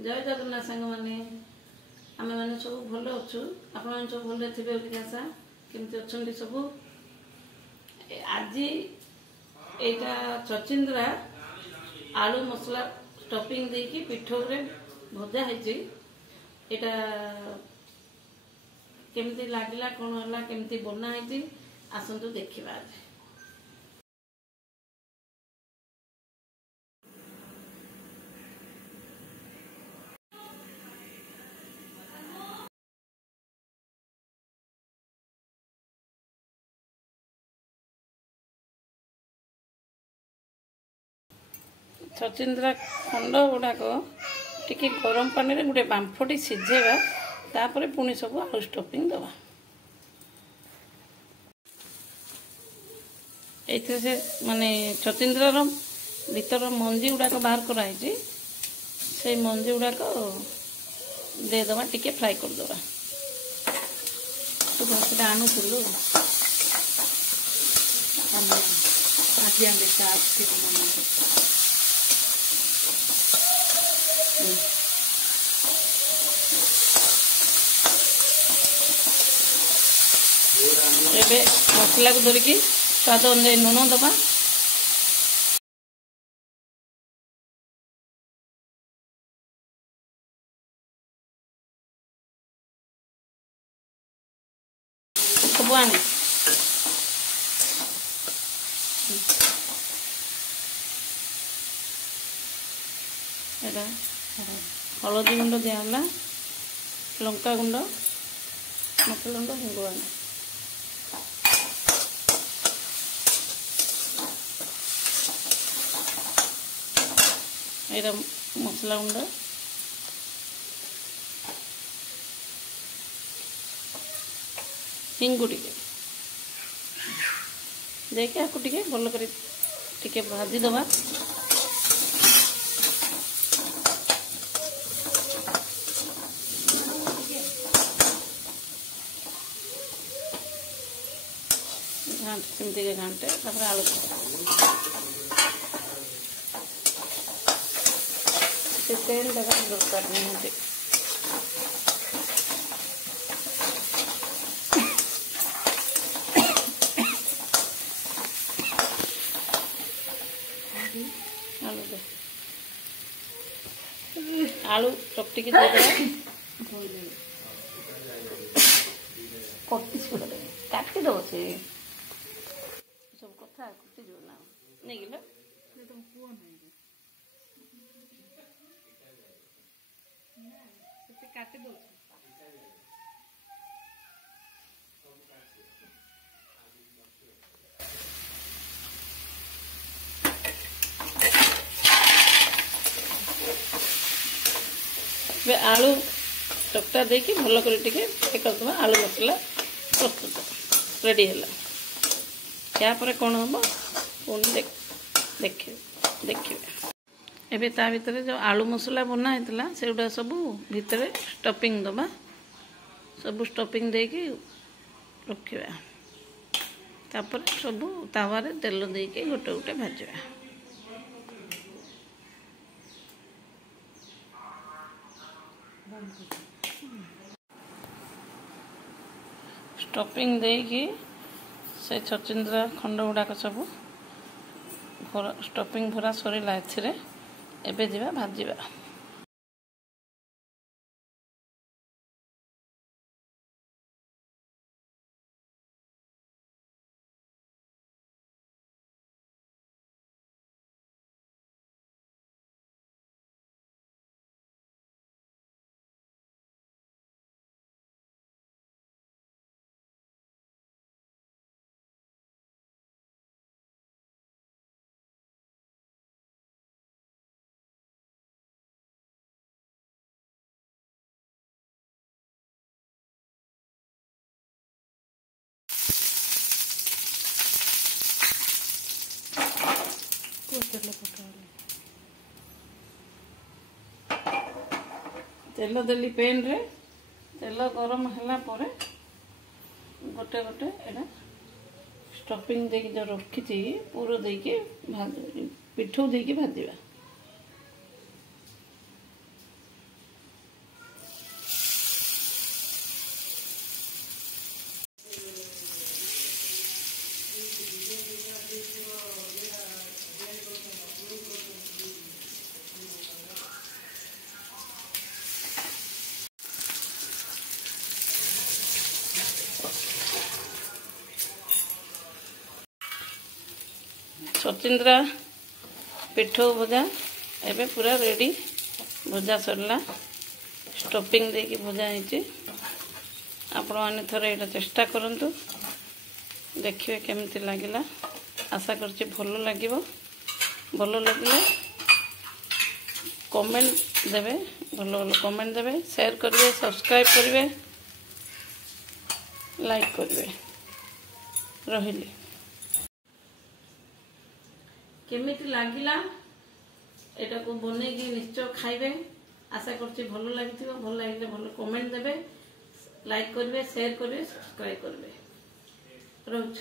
जय जगन्नाथ सांग मैंने आम मैंने सब भल अच्छु आपण सब भल थे आशा केमती अच्छा सब आज यहाँ छचिंद्रा आलू मसला स्टफिंग देकी पिठो भजा है केमती लगला कौन है केमती बनाई आसतु देखा आज छचिंद्रा खंड गुड़ाक टी गरम पानी रे गोटे बांफटी सीझेबा तापर पुणी सब आलू स्टफिंग दबा ये से माने छचिंद्रार भीतर मंजी गुड़ाक बाहर कराई से मंजी गुड़ाक देदबा टिके फ्राए करदबा तो भाषा आणुलु आज एबे मसला को धरिकी स्वाद अनुसार लुण दबा सब आने हलदी गुंड दिहला लंका गुंड मसला गुंड हिंगु आने ये मसला गुंड हिंगु टे आपको टे भल कर भाजी दबा घाटे घाटे आलू से तेल देगा दरकार नहीं आलू दे आलू चपटी की दे काटी दो से सब कथा कटी जो ना नहीं गिलो तुम पुओ नहीं से काटी दो वे आलू चकटा देकी भल कर करदे आलू मसला प्रस्तुत रेडी है यापर कौन हम पुणी देखिए एबे ता भितर जो आलू मसला बना होता से गुड़ा सब भितर स्टफिंग दबा सब स्टफिंग देकी रखा तापर सब तावारे तेल देके गोटे गोटे भाजवा स्टफिंग देकी से छचिंद्रा खंड गुड़ाक सब स्टफिंग भरा सरला एबे जीवा भाजीबा तेल देली पेन रे तेल गरम है गोटे गोटे एटा स्टफिंग देकी जो रखी पूरा देकी पिठू देकी भाजवा सचिंद्रा पिठो भजा एबे पूरा रेडी भजा सरला स्टफिंग देकी भजा है आपण मैंने थोड़े ये चेष्टा करंतु देखिए केमती लगिला आशा करछि भल लगे भल लगे कमेंट देवे भल भल कमेंट देवे शेयर करेंगे सब्सक्राइब करेंगे लाइक करेंगे रहिली केमिति लागिला एटा को बने की निश्चय खाइबे आशा करछि भल लागिथिबो भल लागिले भल कमेंट देवे लाइक करेंगे शेयर करेंगे सब्सक्राइब करेंगे रोज।